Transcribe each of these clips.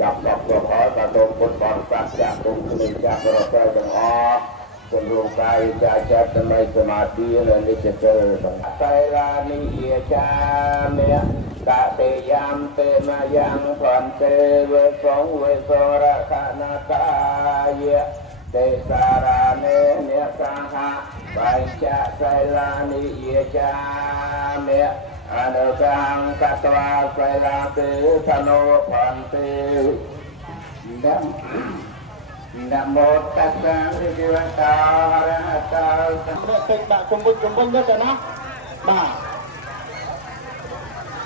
จับดอกตัวขอตะตรงคนบอลสักจากตรงนี้จากเราใจจังอ๋อคนดวงใจใจจัดในสมาธิและนิจเจริญไตรลานิยชาเมตะเตยามเตมายังพันเตเวสงเวสระคณาตายะเตสาราเนเนสหะปัญจไตรลานิยชาเมอนุกังกัตวาไตรลาเตธโนพันเตนะโมตัสสะภะคะวะโตอะระหะโตสัมมาสัมพุทธัสสะคุมบุญด้วยนะ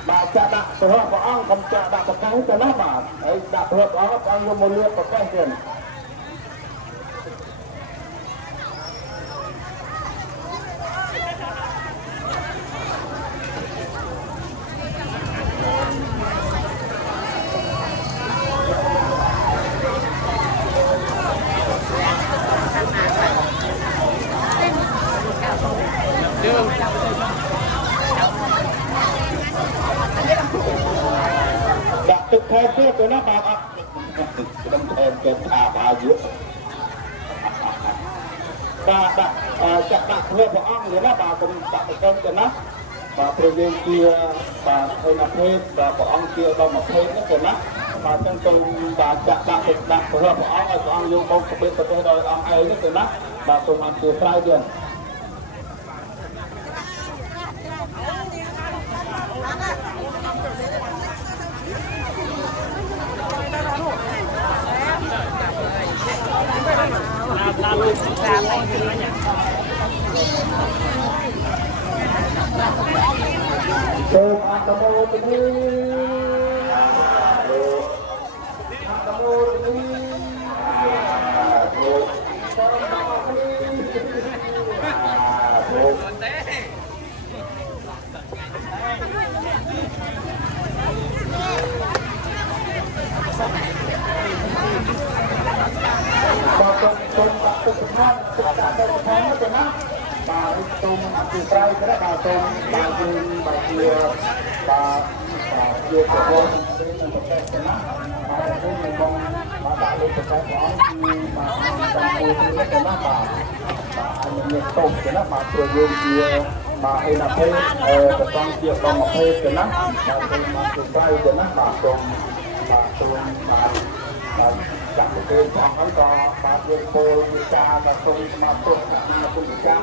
បាទចាក់ដាក់ព្រះអង្គកុំចាក់ដាក់ប្រកាសទៅណាបាទហើយដាក់ព្រះអង្គយកមកលៀបប្រកាសទៀតដាក់ទឹកថែមទៀតទៅណាបាទអត់ទឹកថែមគេថាអាយុបាទដាក់ចាក់ដាក់ព្រះអង្គទៅណាបាទកុំដាក់ទៅទៅណាបាទព្រោះយើងជាបាទឲ្យណាភេទបាទព្រះអង្គជាដល់20នេះទៅណាបាទចឹងទៅបាទចាក់ដាក់ទឹកដាក់ព្រះអង្គឲ្យព្រះអង្គយកមកប្រទេសដល់អង្គឯងនេះទៅណាបាទសូមអធិស្ឋានទៀតសូមអនុមោទនាអនុមោទនាបាទទុំទឹកទឹកតាមទៅតាមទៅណាបាទទុំអធិស្ឋានទៅណាបាទទុំបាទយើងបាទជាបាទជាប្រព័ន្ធទៅប្រទេសទៅណាបាទយើងមិនបងបាទដាក់លើប្រទេសព្រះអង្គគឺបាទតាមមួយទៅណាបាទអនុញ្ញាតទុំទៅណាបាទព្រោះយើងជាបាទឯណាភេទប្រព័ន្ធជាដល់20ទៅណាបាទទុំអធិស្ឋានទៅណាបាទទុំបាទទុំបាទจับเกณฑ์ของเขาต่อปาเรียนโพลิกามาตรงมาตรงมาตรงกลาง